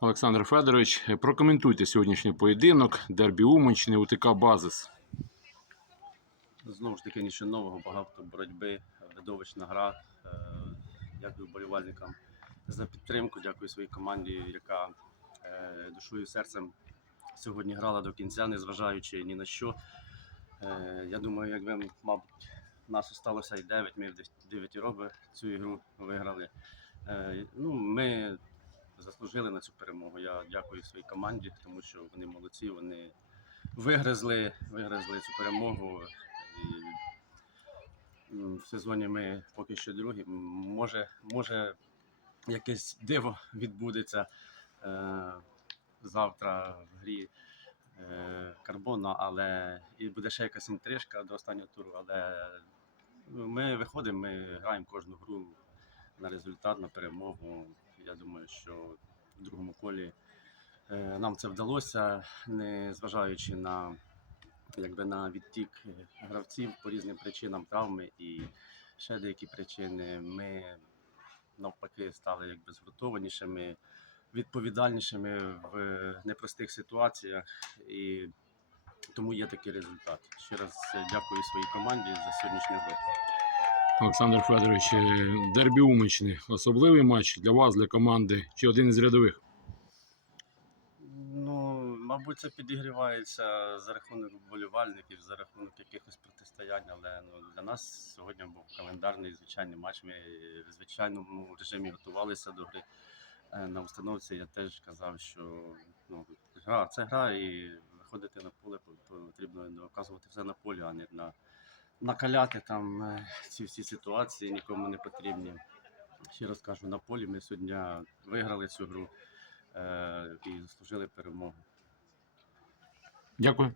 Олександр Федорович, прокоментуйте сьогоднішній поєдинок Дербі Уманщини УТК Базис. Знову ж таки, нічого нового, багато боротьби, видовищна гра. Е, Дякую болівальникам за підтримку. Дякую своїй команді, яка е, душою і серцем сьогодні грала до кінця, незважаючи ні на що. Е, Я думаю, якби, мабуть, нас осталося і 9, ми в 9 роби цю ігру виграли. Ну, ми заслужили на цю перемогу. Я дякую своїй команді, тому що вони молодці, вони вигризли, вигризли цю перемогу. І в сезоні ми поки що другі. Може, може якесь диво відбудеться е, завтра в грі е, Карбона, але і буде ще якась інтрижка до останнього туру. Але ну, ми виходимо, ми граємо кожну гру на результат, на перемогу. Я думаю, що в другому колі е, нам це вдалося, не зважаючи на якби на відтік гравців по різним причинам, травми і ще деякі причини. Ми навпаки стали якби згуртованішими, відповідальнішими в непростих ситуаціях, і тому є такий результат. Ще раз е, дякую своїй команді за сьогоднішню гру. Олександр Федорович, е, Дербі Уманщини особливий матч для вас, для команди чи один із рядових? Ну, мабуть, це підігрівається за рахунок вболівальників, за рахунок якихось протистоянь, але ну, для нас сьогодні був календарний звичайний матч. Ми в звичайному режимі готувалися до гри. Е, На установці я теж казав, що ну, гра це гра, і виходити на поле потрібно доказувати все на полі, а не на накаляти там е, ці всі ситуації нікому не потрібні. Ще раз кажу, на полі ми сьогодні виграли цю гру е, і заслужили перемогу. Дякую.